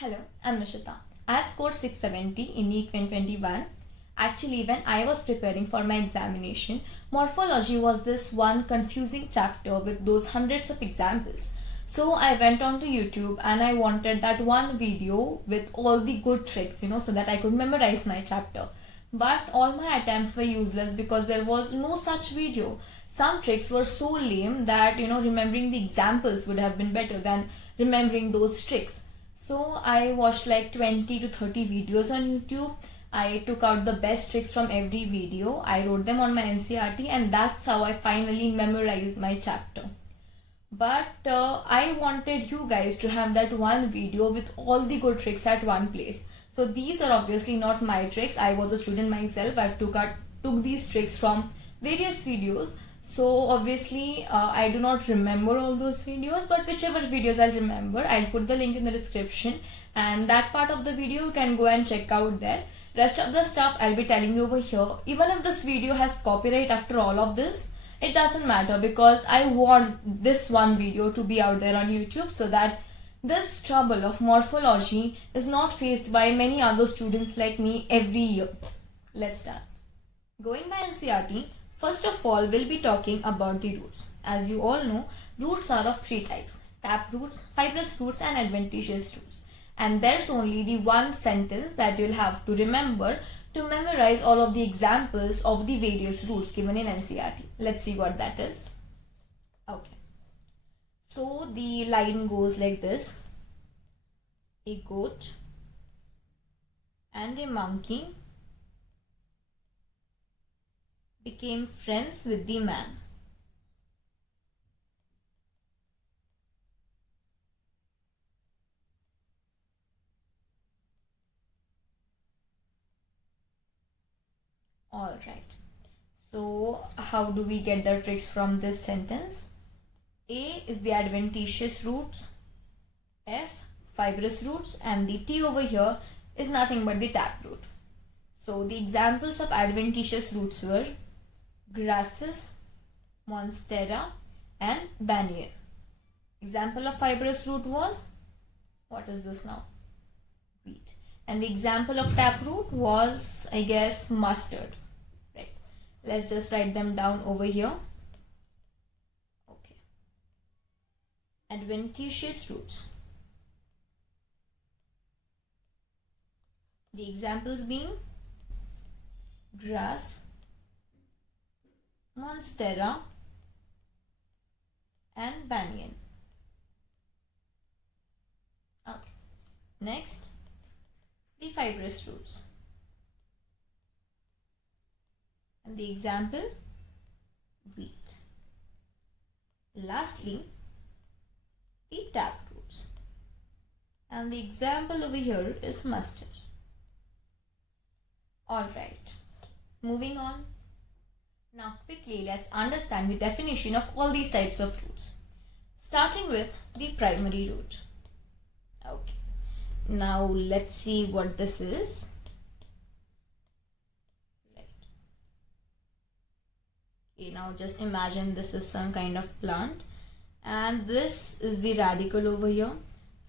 Hello, I'm Nishita. I have scored 670 in NEET 2021. Actually, when I was preparing for my examination, morphology was this one confusing chapter with those hundreds of examples. So I went on to YouTube and I wanted that one video with all the good tricks, so that I could memorize my chapter. But all my attempts were useless because there was no such video. Some tricks were so lame that, remembering the examples would have been better than remembering those tricks. So I watched like 20 to 30 videos on YouTube. I took out the best tricks from every video. I wrote them on my NCERT and that's how I finally memorized my chapter. But I wanted you guys to have that one video with all the good tricks at one place. So these are obviously not my tricks. I was a student myself. I've took these tricks from various videos. So obviously I do not remember all those videos, but whichever videos I'll remember, I'll put the link in the description, and that part of the video you can go and check out there. Rest of the stuff I'll be telling you over here. Even if this video has copyright after all of this, it doesn't matter because I want this one video to be out there on YouTube so that this trouble of morphology is not faced by many other students like me every year. Let's start. Going by NCERT, first of all, we'll be talking about the roots. As you all know, roots are of three types: tap roots, fibrous roots and adventitious roots. And there's only the one sentence that you'll have to remember to memorize all of the examples of the various roots given in NCERT. Let's see what that is. Okay. So the line goes like this: a goat and a monkey became friends with the man. Alright, so how do we get the tricks from this sentence? A is the adventitious roots, F fibrous roots, and the T over here is nothing but the tap root. So the examples of adventitious roots were grasses, monstera and banyan. Example of fibrous root was, what is this now? Wheat. And the example of tap root was, I guess, mustard. Right. Let's just write them down over here. Okay. Adventitious roots. The examples being grass, monstera and banyan. Okay. Next, the fibrous roots. And the example, wheat. Lastly, the tap roots. And the example over here is mustard. Alright, moving on. Now quickly let's understand the definition of all these types of roots. Starting with the primary root. Okay. Now let's see what this is. Right. Okay, now just imagine this is some kind of plant and this is the radical over here.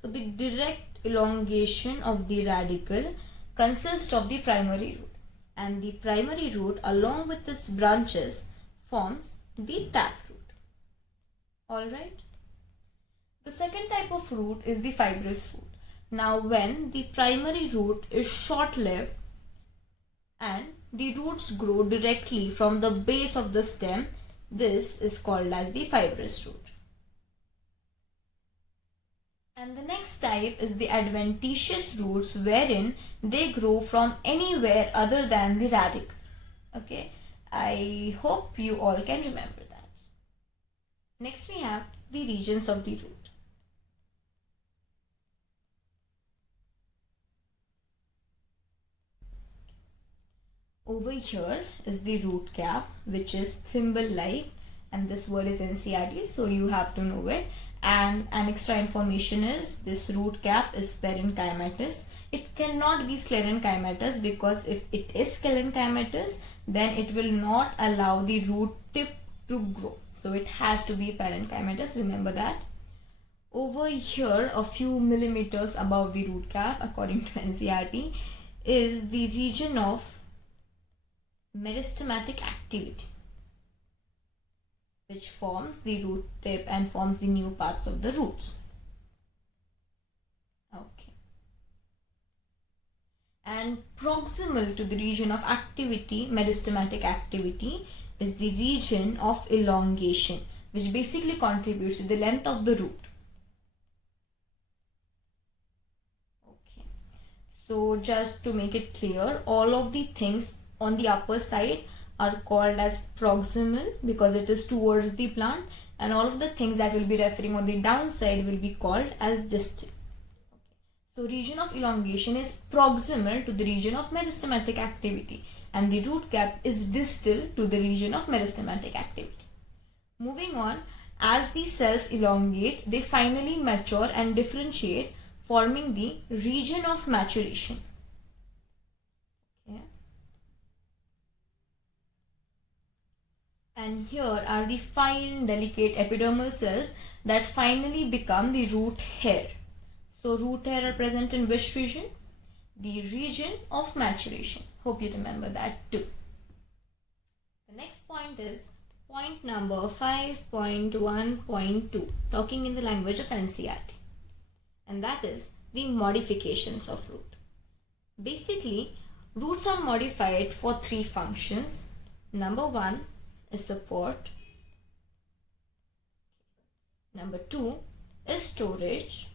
So the direct elongation of the radical consists of the primary root, and the primary root along with its branches forms the tap root. Alright. The second type of root is the fibrous root. Now when the primary root is short-lived and the roots grow directly from the base of the stem, this is called as the fibrous root. And the next type is the adventitious roots, wherein they grow from anywhere other than the radical. Okay, I hope you all can remember that. Next we have the regions of the root. Over here is the root cap, which is thimble-like, and this word is NCERT, so you have to know it. And an extra information is this root cap is parenchymatous. It cannot be sclerenchymatous because if it is sclerenchymatous, then it will not allow the root tip to grow. So it has to be parenchymatous, remember that. Over here, a few millimeters above the root cap, according to NCERT, is the region of meristematic activity, which forms the root tip and forms the new parts of the roots. Okay. And proximal to the region of activity, meristematic activity, is the region of elongation, which basically contributes to the length of the root. Okay. So just to make it clear, all of the things on the upper side are called as proximal because it is towards the plant, and all of the things that will be referring on the downside will be called as distal. So region of elongation is proximal to the region of meristematic activity, and the root cap is distal to the region of meristematic activity. Moving on, as the cells elongate, they finally mature and differentiate, forming the region of maturation. Okay. And here are the fine, delicate epidermal cells that finally become the root hair. So root hair are present in which region? The region of maturation. Hope you remember that too. The next point is point number 5.1.2, talking in the language of NCERT. And that is the modifications of root. Basically, roots are modified for three functions. Number one is support. Number two is storage.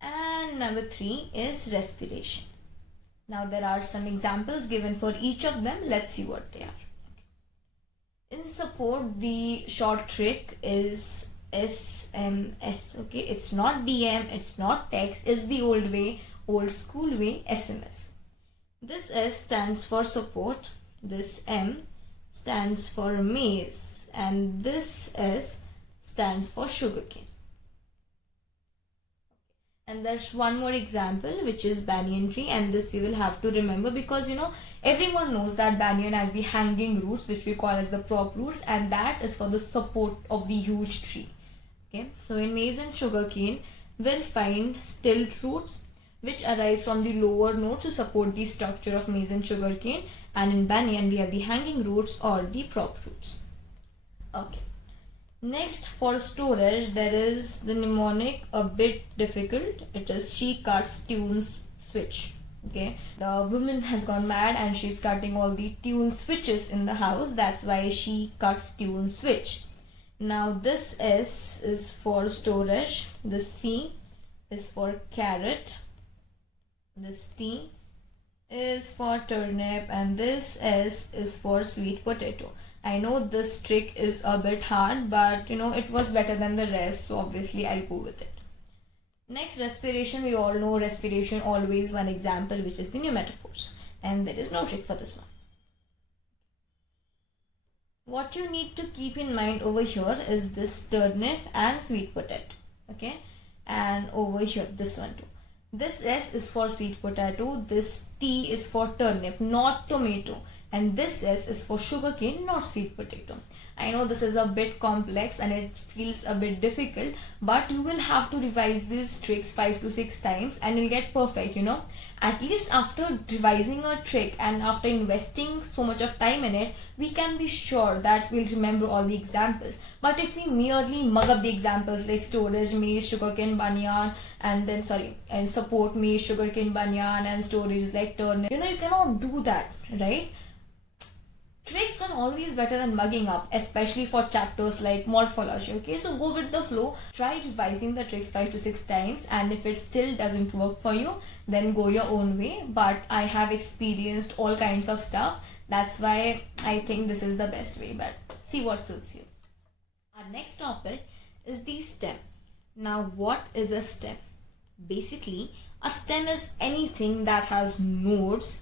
And number three is respiration. Now there are some examples given for each of them. Let's see what they are. Okay. In support, the short trick is SMS. Okay, it's not DM, it's not text, it's the old way, old school way, SMS. This S stands for support, this M stands for maize, and this S stands for sugarcane. And there's one more example, which is banyan tree, and this you will have to remember because everyone knows that banyan has the hanging roots, which we call as the prop roots, and that is for the support of the huge tree. Okay, so in maize and sugarcane we'll find stilt roots which arise from the lower nodes to support the structure of maize and sugarcane, and in banyan we have the hanging roots or the prop roots. Okay. Next, for storage, there is the mnemonic a bit difficult. It is she cuts, tunes, switch. Okay, the woman has gone mad and she's cutting all the tune switches in the house. That's why she cuts, tune, switch. Now this S is for storage, this C is for carrot, this T is for turnip, and this S is for sweet potato. I know this trick is a bit hard, but it was better than the rest, so obviously I'll go with it. Next, respiration. We all know respiration, always one example, which is the new metaphors, and there is no trick for this one. What you need to keep in mind over here is this turnip and sweet potato. Okay, and over here this one too. This S is for sweet potato, this T is for turnip, not tomato, and this S is for sugarcane, not sweet potato. I know this is a bit complex and it feels a bit difficult, but you will have to revise these tricks 5 to 6 times and you'll get perfect, At least after revising a trick and after investing so much of time in it, we can be sure that we'll remember all the examples. But if we merely mug up the examples like storage, maize, sugarcane, banyan, and support, maize, sugarcane, banyan, and storage like turnip, you cannot do that, right? Tricks are always better than mugging up, especially for chapters like morphology. Okay, so go with the flow. Try revising the tricks 5 to 6 times, and if it still doesn't work for you, then go your own way. But I have experienced all kinds of stuff. That's why I think this is the best way, but see what suits you. Our next topic is the stem. Now, what is a stem? Basically, a stem is anything that has nodes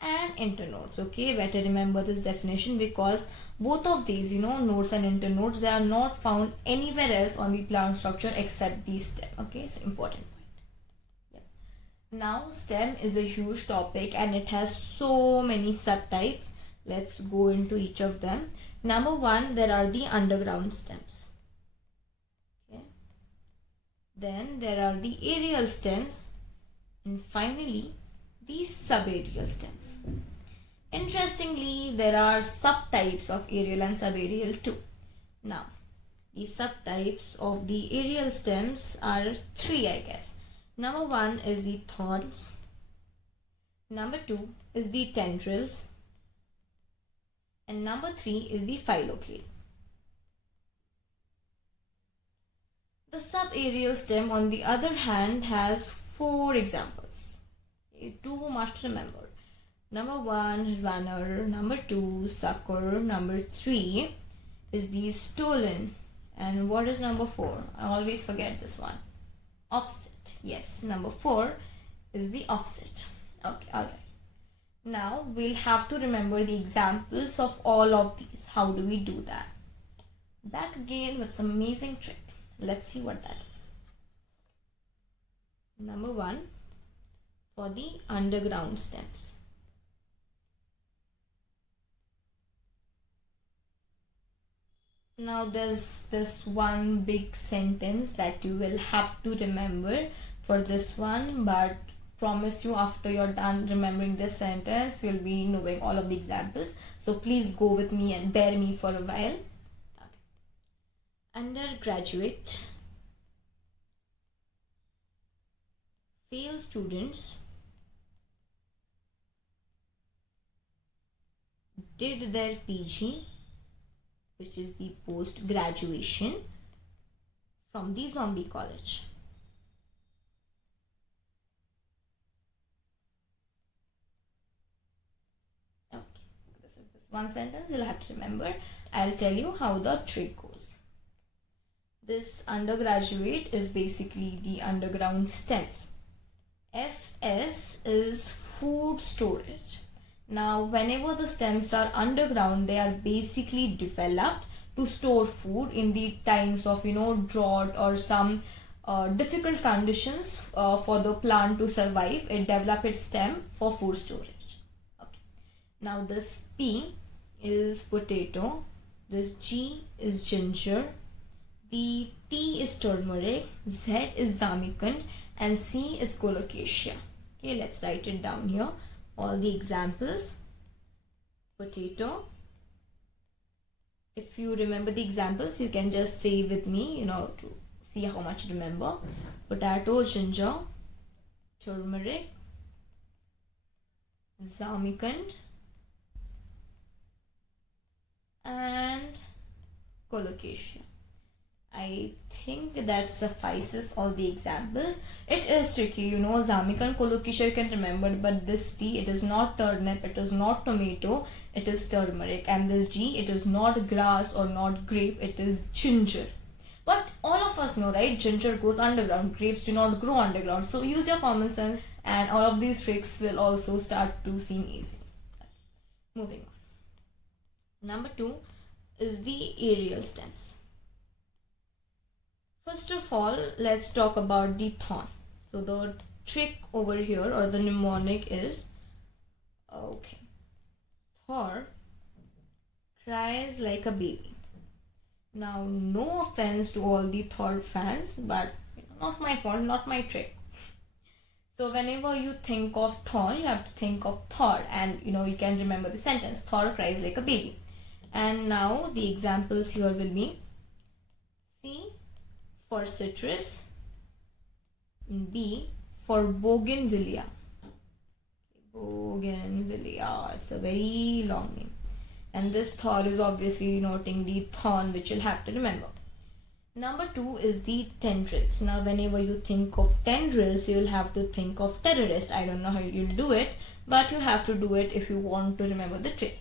and internodes. Okay, better remember this definition because both of these, nodes and internodes, they are not found anywhere else on the plant structure except the stem. Okay, it's an important point. Yep. Now, stem is a huge topic and it has so many subtypes. Let's go into each of them. Number one, there are the underground stems. Okay, Then there are the aerial stems, and finally the subaerial stems. Interestingly, there are subtypes of aerial and subaerial too. Now, the subtypes of the aerial stems are three, I guess. Number one is the thorns. Number two is the tendrils. And number three is the phylloclade. The subaerial stem, on the other hand, has four examples. Two must remember. Number one, runner. Number two, sucker. Number three is the stolon. And what is number four? I always forget this one. Offset. Yes, number four is the offset. Okay, alright. Now we'll have to remember the examples of all of these. How do we do that? Back again with some amazing trick. Let's see what that is. Number one, for the underground stems. Now there's this one big sentence that you will have to remember for this one, but promise you after you're done remembering this sentence, you'll be knowing all of the examples. So please go with me and bear me for a while. Undergraduate, fail students did their PG, which is the post-graduation, from the zombie college. Okay, this is this one sentence you'll have to remember. I'll tell you how the trick goes. This undergraduate is basically the underground stems. FS is food storage. Now, whenever the stems are underground, they are basically developed to store food in the times of, drought or some difficult conditions for the plant to survive. It develops its stem for food storage. Okay. Now, this P is potato. This G is ginger. The T is turmeric. Z is zamikand. And C is colocasia. Okay, let's write it down here. All the examples. Potato. If you remember the examples, you can just say with me, to see how much you remember. Potato, ginger, turmeric, zamikand, and colocasia. I think that suffices all the examples. It is tricky, zamikand, colocasia you can remember, but this T, it is not turnip, it is not tomato, it is turmeric. And this G, it is not grass or not grape, it is ginger. But all of us know, right? Ginger grows underground, grapes do not grow underground. So use your common sense and all of these tricks will also start to seem easy. Moving on. Number two is the aerial stems. First of all, let's talk about the thorn. So the trick over here, or the mnemonic is, okay, Thor cries like a baby. Now, no offense to all the Thor fans, but not my fault, not my trick. So whenever you think of Thor, you have to think of Thor, and you can remember the sentence, Thor cries like a baby. And now the examples here will be C for citrus, B for bougainvillea. Bougainvillea, it's a very long name. And this Thor is obviously denoting the thorn, which you'll have to remember. Number two is the tendrils. Now, whenever you think of tendrils, you'll have to think of terrorist. I don't know how you'll do it, but you have to do it if you want to remember the trick.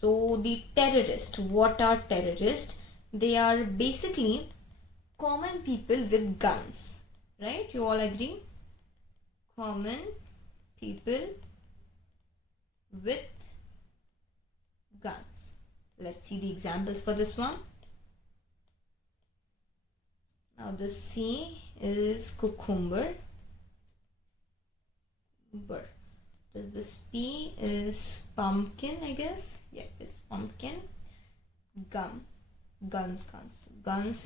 So, the terrorist, what are terrorists? They are basically common people with guns, right? You all agree? Common people with guns. Let's see the examples for this one. Now the C is cucumber. This P is pumpkin, I guess. Yeah, it's pumpkin. Guns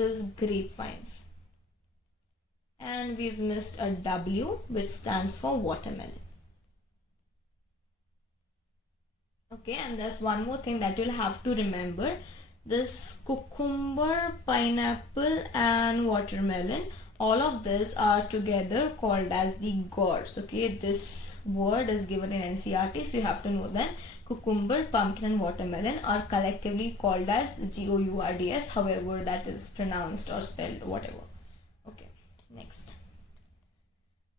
is grapevines. And we've missed a W, which stands for watermelon. Okay, and there's one more thing that you'll have to remember. This cucumber, pineapple and watermelon, all of this are together called as the gourds. Okay, this word is given in NCERT, so you have to know that cucumber, pumpkin and watermelon are collectively called as GOURDS, however that is pronounced or spelled, whatever. Okay, next.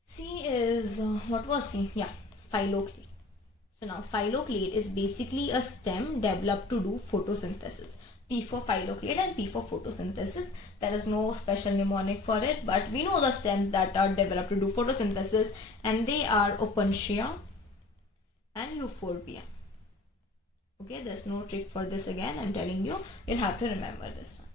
C is, what was C? Yeah, phylloclade. So now phylloclade is basically a stem developed to do photosynthesis. P for phylloclade and P for photosynthesis. There is no special mnemonic for it, but we know the stems that are developed to do photosynthesis, and they are Opuntia and Euphorbia. Okay, there's no trick for this again. I'm telling you, you'll have to remember this one.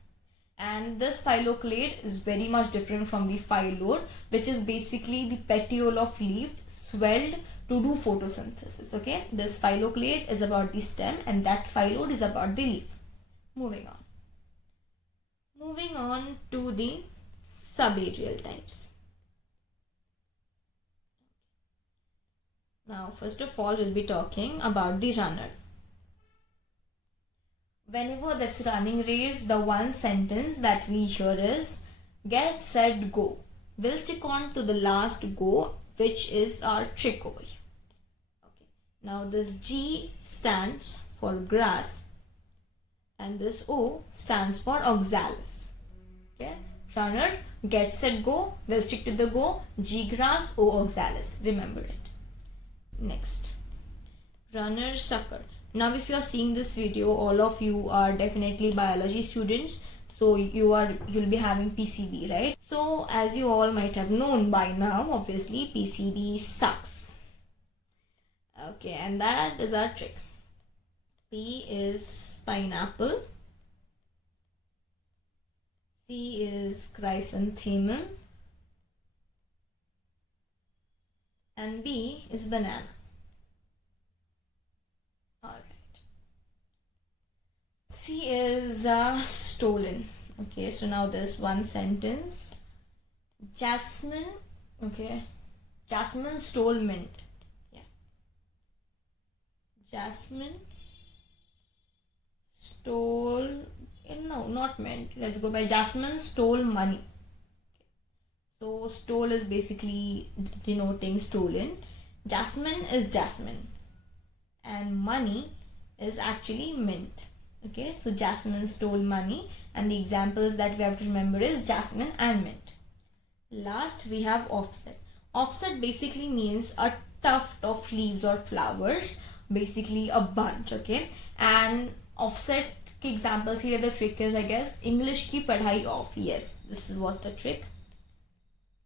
And this phylloclade is very much different from the phyllodes, which is basically the petiole of leaf swelled to do photosynthesis. Okay, this phylloclade is about the stem and that phyllodes is about the leaf. Moving on to the subaerial types. Now first of all, we'll be talking about the runner. Whenever this running race, the one sentence that we hear is get, set, go. We'll stick on to the last go, which is our trick over here. Okay. Now this G stands for grass and this O stands for oxalis. Okay. Runner, get, set, go. We'll stick to the go. G grass, O oxalis. Remember it. Next. Runner, sucker. Now if you are seeing this video, all of you are definitely biology students, so you'll be having PCB, right? So as you all might have known by now, obviously PCB sucks. Okay, and that is our trick. P is pineapple, C is chrysanthemum, and B is banana. Alright. C is stolen. Okay, so now this one sentence. Jasmine, okay. Jasmine stole mint. Yeah. Jasmine stole, no, not mint. Let's go by Jasmine stole money. So stole is basically denoting stolen. Jasmine is jasmine. And money is actually mint. Okay, so Jasmine stole money, and the examples that we have to remember is jasmine and mint. Last we have offset. Offset basically means a tuft of leaves or flowers, basically a bunch. Okay, and offset ki examples here, the trick is, I guess, English ki padhai off. Yes, this is what the trick.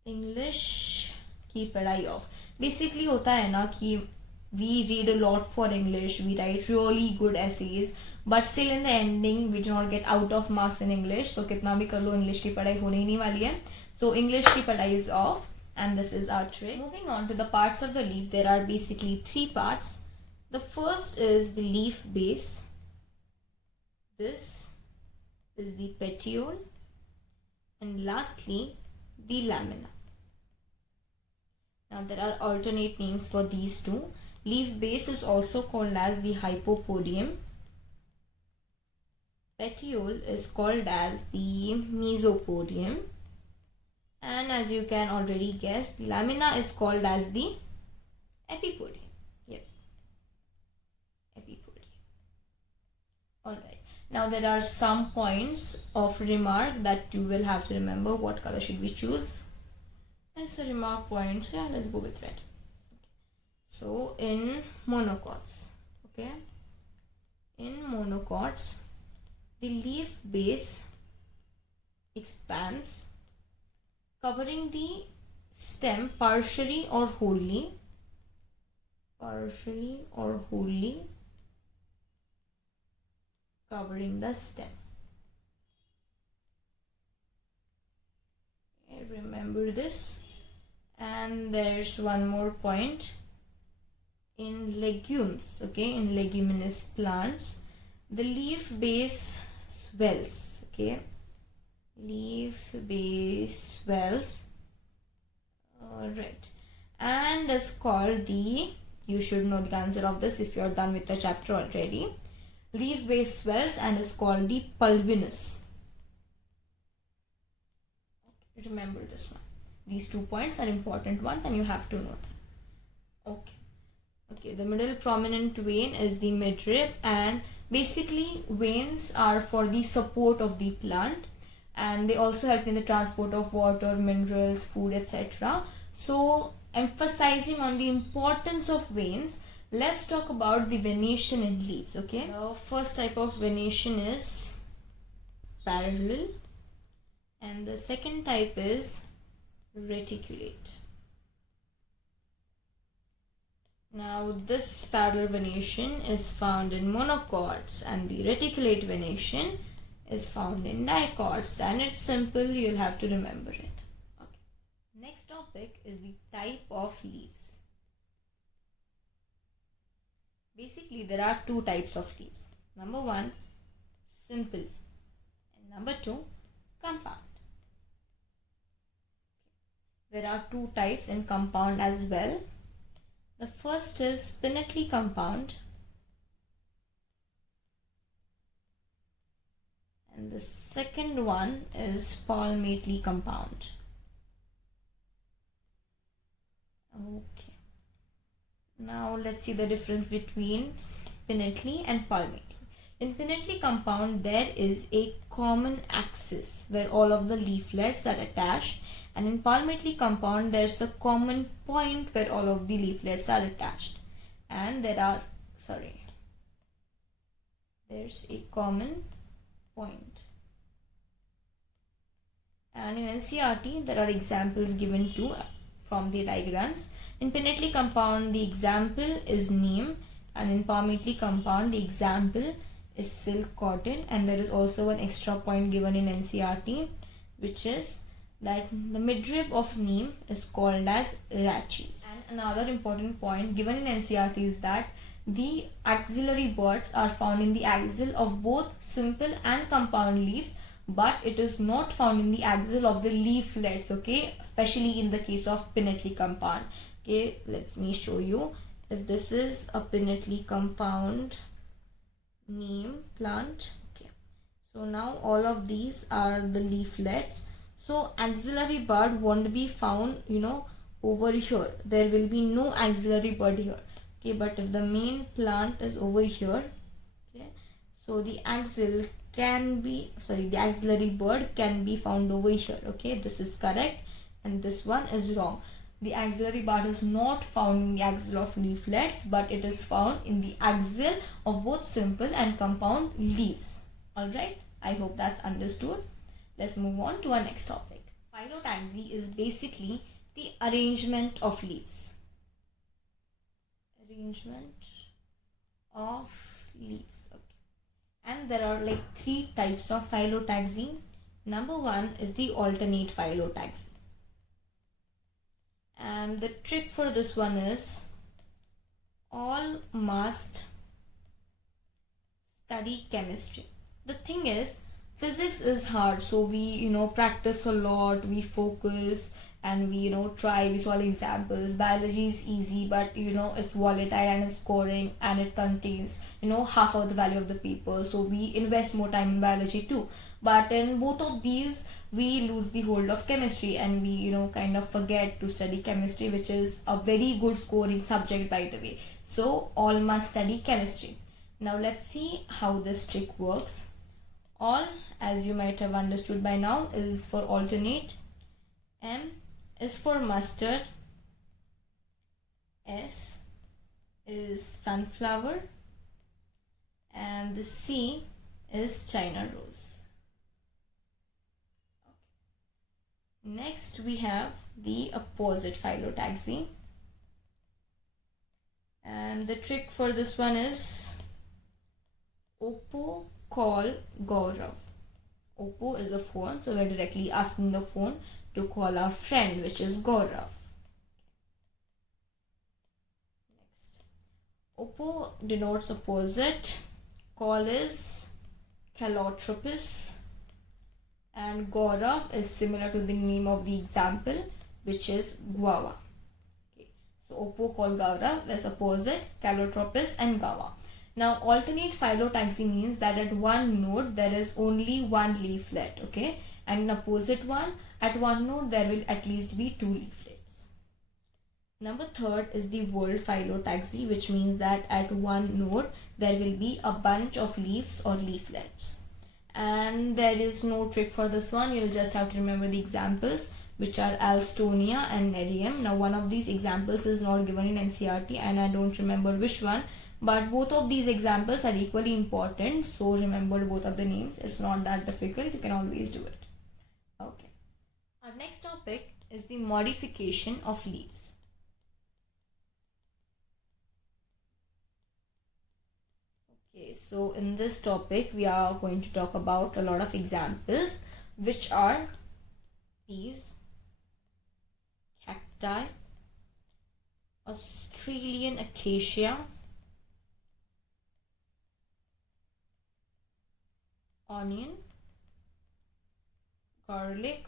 English ki padhai off. Basically hota hai na ki we read a lot for English, we write really good essays, but still in the ending we do not get out of marks in English. So kitna bhi kar lo, English ki padhai hone hi nahi wali hai. So English ki padhai is off, and this is our trick. Moving on to the parts of the leaf, there are basically three parts. The first is the leaf base. This is the petiole, and lastly the lamina. Now there are alternate names for these two. Leaf base is also called as the hypopodium. Petiole is called as the mesopodium. And as you can already guess, the lamina is called as the epipodium. Yep. Epipodium. Alright. Now there are some points of remark that you will have to remember. What color should we choose? As a remark point, yeah, let's go with red. So in monocots, okay, in monocots, the leaf base expands, covering the stem partially or wholly, covering the stem. Okay, remember this. And there's one more point. In legumes, okay, in leguminous plants, the leaf base swells. Okay, leaf base swells Alright, and is called the, you should know the answer of this if you are done with the chapter already, leaf base swells and is called the pulvinus. Remember this one. These 2 points are important ones and you have to know them. Okay, the middle prominent vein is the midrib, and basically veins are for the support of the plant and they also help in the transport of water, minerals, food, etc. So emphasizing on the importance of veins, let's talk about the venation in leaves. Okay, the first type of venation is parallel and the second type is reticulate. Now this parallel venation is found in monocots and the reticulate venation is found in dicots, and it's simple, you'll have to remember it. Okay. Next topic is the type of leaves. Basically there are 2 types of leaves. Number 1, simple, and number 2, compound. There are 2 types in compound as well. The first is spinetly compound and the second one is palmately compound. Okay, now let's see the difference between spinetly and palmately. In spinetly compound there is a common axis where all of the leaflets are attached, and in palmately compound there's a common point where all of the leaflets are attached, and there's a common point. And in NCERT there are examples given too from the diagrams. In spinetly compound the example is neem, and in palmately compound the example is silk cotton, and there is also an extra point given in NCERT, which is that the midrib of neem is called as rachis. And another important point given in NCERT is that the axillary buds are found in the axil of both simple and compound leaves, but it is not found in the axil of the leaflets, okay, especially in the case of spinetly compound. Okay, let me show you. If this is a spinetly compound neem plant, okay, so now all of these are the leaflets. So axillary bud won't be found, over here. There will be no axillary bud here. Okay, but if the main plant is over here, okay, so the axillary bud can be found over here. Okay, this is correct and this one is wrong. The axillary bud is not found in the axil of leaflets, but it is found in the axil of both simple and compound leaves. Alright, I hope that's understood. Let's move on to our next topic. Phyllotaxy is basically the arrangement of leaves. Arrangement of leaves. Okay. And there are like 3 types of phyllotaxy. Number 1 is the alternate phyllotaxy. And the trick for this one is all must study chemistry. The thing is, physics is hard, so we practice a lot, we focus and we try, we solve examples. Biology is easy, but it's volatile and it's scoring and it contains half of the value of the paper, so we invest more time in biology too. But in both of these we lose the hold of chemistry and we kind of forget to study chemistry, which is a very good scoring subject by the way. So all must study chemistry. Now let's see how this trick works. All, as you might have understood by now, is for alternate, M is for mustard, S is sunflower, and the C is China rose. Okay. Next we have the opposite phyllotaxy, and the trick for this one is Oppo, call Gaurav. Oppo is a phone, so we're directly asking the phone to call our friend, which is Gaurav. Next, Oppo denotes opposite, call is Calotropis, and Gaurav is similar to the name of the example, which is guava. Okay. So Opocolgavra is opposite, Calotropis and guava. Now alternate phyllotaxy means that at one node there is only one leaflet, okay, and in opposite one, at one node there will at least be two leaflets. Number third is the whorled phyllotaxy, which means that at one node there will be a bunch of leaves or leaflets. And there is no trick for this one, you'll just have to remember the examples, which are Alstonia and Nerium. Now one of these examples is not given in NCERT and I don't remember which one, but both of these examples are equally important, so remember both of the names. It's not that difficult, you can always do it. Okay. Our next topic is the modification of leaves. Okay, so in this topic we are going to talk about a lot of examples, which are peas, cacti, Australian acacia, onion, garlic,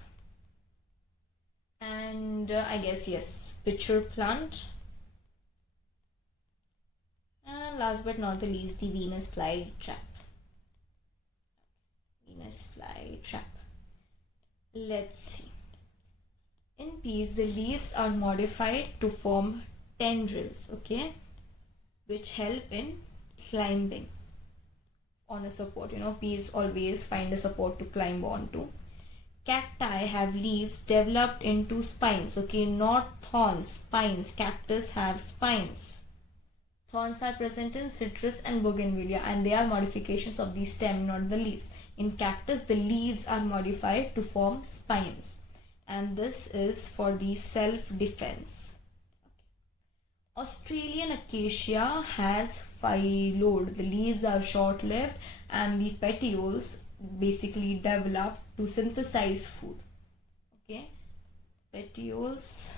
and I guess yes, pitcher plant, and last but not the least, the Venus flytrap. Venus flytrap. Let's see. In peas, the leaves are modified to form tendrils, okay, which help in climbing on a support. You know, peas always find a support to climb onto. Cacti have leaves developed into spines, okay, not thorns, spines. Cactus have spines. Thorns are present in citrus and bougainvillea, and they are modifications of the stem, not the leaves. In cactus, the leaves are modified to form spines, and this is for the self-defense. Australian acacia has phyllodes. The leaves are short-lived and the petioles basically develop to synthesize food. Okay, petioles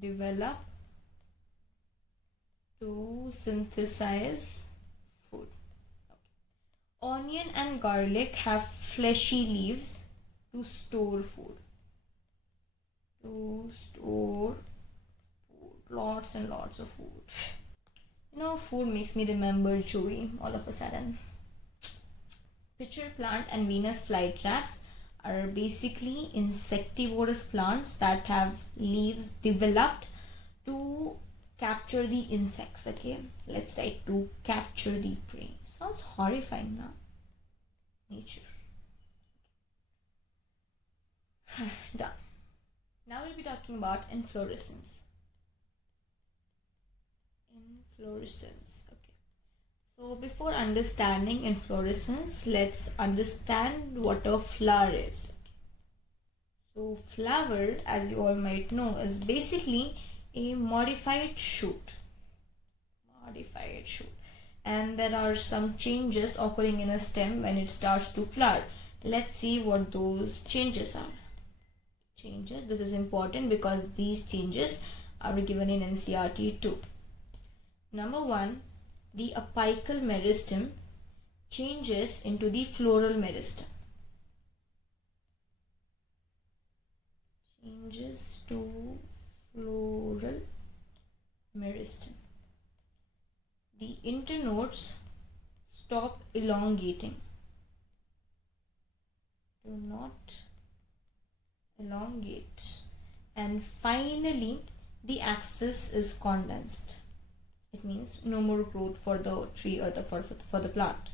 develop to synthesize food. Okay. Onion and garlic have fleshy leaves to store food. To store lots and lots of food. You know, food makes me remember Joey all of a sudden. Pitcher plant and Venus flytraps are basically insectivorous plants that have leaves developed to capture the insects. Okay, let's try to capture the prey. Sounds horrifying now. Nature. Done. Now we'll be talking about inflorescence. Inflorescence. Okay. So before understanding inflorescence, let's understand what a flower is. So flower, as you all might know, is basically a modified shoot. Modified shoot. And there are some changes occurring in a stem when it starts to flower. Let's see what those changes are. Changes. This is important because these changes are given in NCERT too. Number 1, the apical meristem changes into the floral meristem. Changes to floral meristem. The internodes stop elongating. Do not elongate. And finally, the axis is condensed. It means no more growth for the tree or for the plant.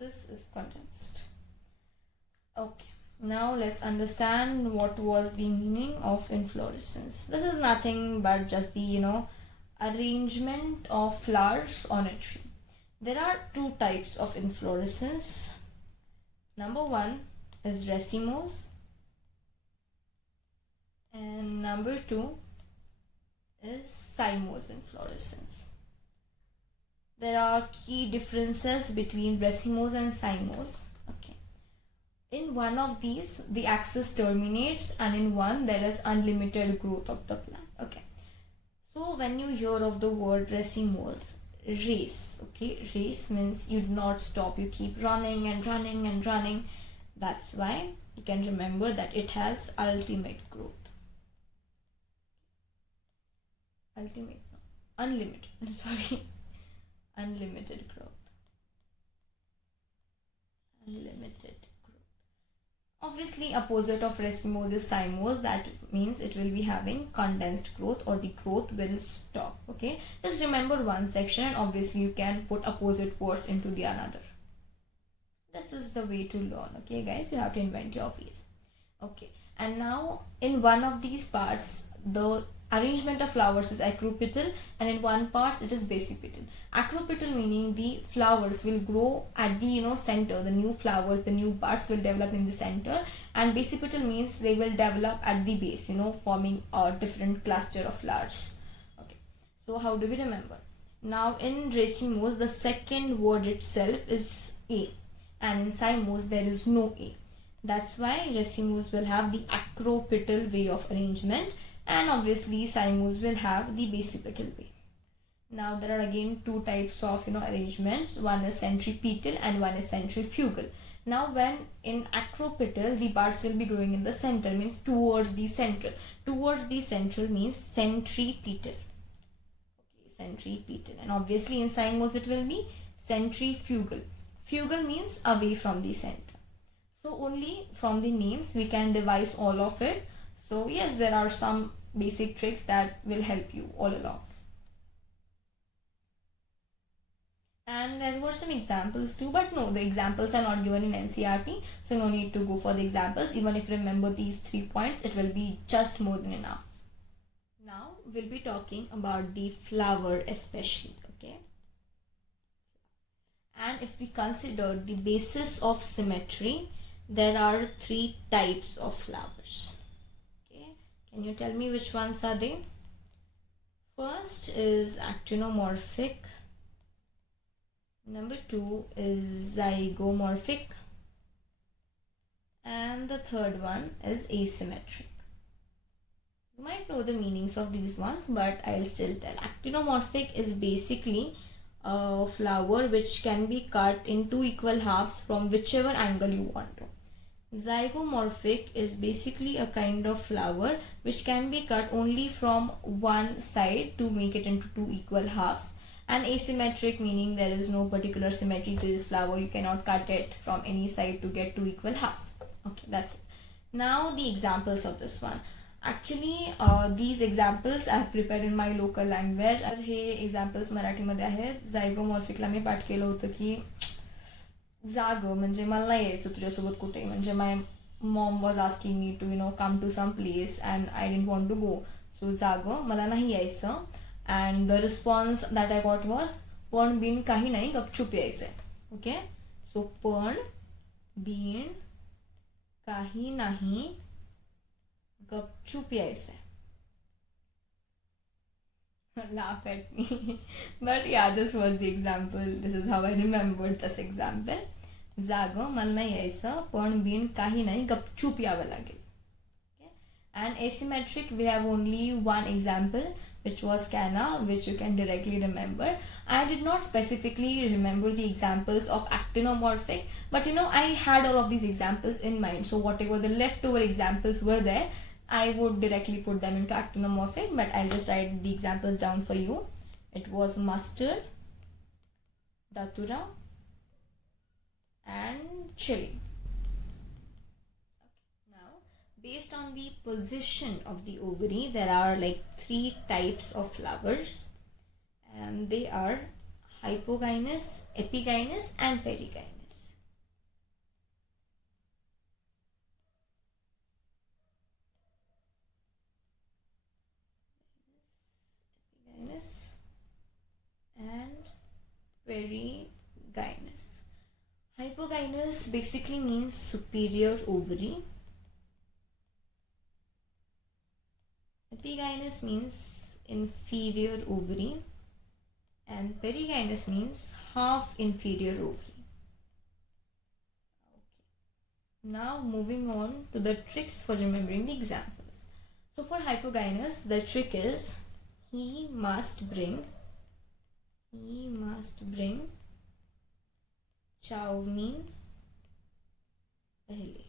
Axis is condensed. Okay. Now let's understand what was the meaning of inflorescence. This is nothing but just the arrangement of flowers on a tree. There are two types of inflorescence. Number 1 is racemose, and number 2 is cymose inflorescence. There are key differences between racemose and cymose. Okay. In one of these, the axis terminates, and in one there is unlimited growth of the plant. Okay. So when you hear of the word racemose, race, okay, race means you do not stop, you keep running and running and running. That's why you can remember that it has ultimate growth. Unlimited, I'm sorry, unlimited growth. Obviously, opposite of racemose is cymose. That means it will be having condensed growth, or the growth will stop. Okay, just remember one section, and obviously you can put opposite words into the another. This is the way to learn. Okay guys, you have to invent your ways. Okay, and now in one of these parts, the arrangement of flowers is acropetal, and in one part it is basipetal. Acropetal meaning the flowers will grow at the center, the new flowers, the new parts will develop in the center, and basipetal means they will develop at the base, forming a different cluster of flowers. Okay, so how do we remember? Now in racemose, the second word itself is A, and in cymose there is no A. That's why racemose will have the acropetal way of arrangement, and obviously cymose will have the basipetal way. Now there are again two types of arrangements. One is centripetal and one is centrifugal. Now when in acropetal, the parts will be growing in the center, means towards the central. Towards the central means centripetal. Okay, centripetal. And obviously in cymose it will be centrifugal. Fugal means away from the center. So only from the names we can devise all of it. So yes, there are some basic tricks that will help you all along. And there were some examples too, but no, the examples are not given in NCERT, so no need to go for the examples. Even if you remember these 3 points, it will be just more than enough. Now we'll be talking about the flower especially, okay? And if we consider the basis of symmetry, there are 3 types of flowers. Okay, can you tell me which ones are they? First is actinomorphic. Number 2 is zygomorphic, and the third one is asymmetric. You might know the meanings of these ones, but I'll still tell. Actinomorphic is basically a flower which can be cut in 2 equal halves from whichever angle you want to. Zygomorphic is basically a kind of flower which can be cut only from one side to make it into 2 equal halves. And asymmetric meaning there is no particular symmetry to this flower. You cannot cut it from any side to get 2 equal halves. Okay, that's it. Now the examples of this one. Actually these examples I have prepared in my local language. Hey examples Marathi मध्ये आहेत. Zygomorphicला मी पाठ केलं होतं की जाग म्हणजे मला नाही यायचं तुझ्यासोबत कुठे. म्हणजे my mom was asking me to come to some place and I didn't want to go. So जाग मला नाही यायचं. And the response that I got was पण बिन काही नाही गपचूप यायचंय. Okay, so पण बिन काही नाही गपचूप यायचंय. Laugh at me. But yeah, this was the example. This is how I remembered this example. जाग मला नाही यायचं पण बिन काही नाही गपचूप यावं लागेल. And asymmetric, we have only one example, which was Canna, which you can directly remember. I did not specifically remember the examples of actinomorphic, but I had all of these examples in mind. So whatever the leftover examples were there, I would directly put them into actinomorphic, but I'll just write the examples down for you. It was mustard, datura, and chili. Based on the position of the ovary, there are like 3 types of flowers, and they are hypogynous, epigynous, and perigynous. Epigynous and perigynous. Hypogynous basically means superior ovary. Epigynous means inferior ovary, and perigynous means half inferior ovary. Okay. Now moving on to the tricks for remembering the examples. So for hypogynous, the trick is he must bring chow mein pehle.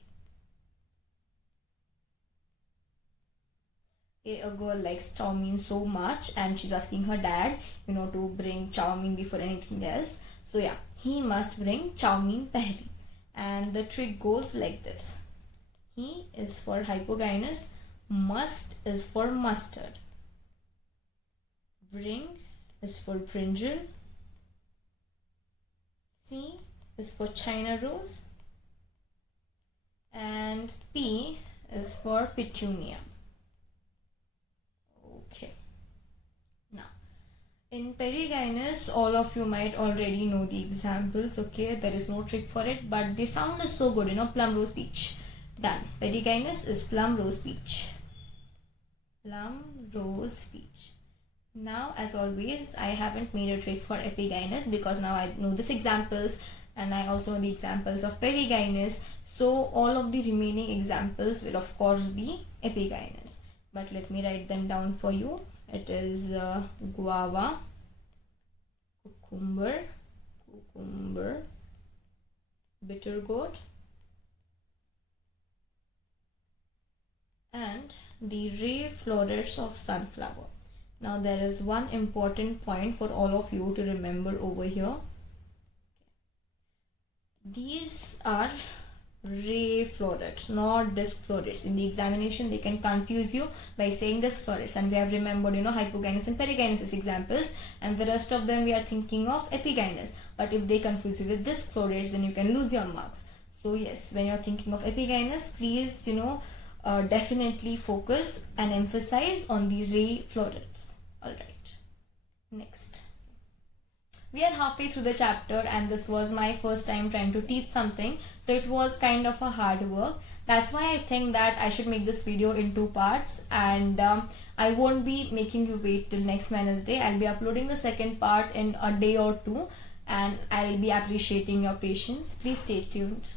a girl likes chow mein so much and she's asking her dad, to bring chow mein before anything else. So yeah, he must bring chow mein pehle. And the trick goes like this. He is for hypogynous, must is for mustard, bring is for brinjal, C is for China rose, and P is for petunia. Okay. Now, in perigynous, all of you might already know the examples. Okay, there is no trick for it, but the sound is so good. Plum, rose, peach. Done. Perigynous is plum, rose, peach. Plum, rose, peach. Now, as always, I haven't made a trick for epigynous because now I know these examples and I also know the examples of perigynous. So, all of the remaining examples will of course be epigynous. But let me write them down for you. It is guava, cucumber, bitter gourd, and the ray florets of sunflower. Now there is one important point for all of you to remember over here. These are ray florets, not disc florets. In the examination they can confuse you by saying disc florets, and we have remembered hypogynous and perigynous as examples, and the rest of them we are thinking of epigynous. But if they confuse you with disc florets, then you can lose your marks. So yes, when you are thinking of epigynous, please definitely focus and emphasize on the ray florets. Alright, next. We are halfway through the chapter and this was my first time trying to teach something, so it was kind of a hard work. That's why I think that I should make this video in 2 parts, and I won't be making you wait till next Wednesday. I'll be uploading the second part in a day or 2 and I'll be appreciating your patience. Please stay tuned.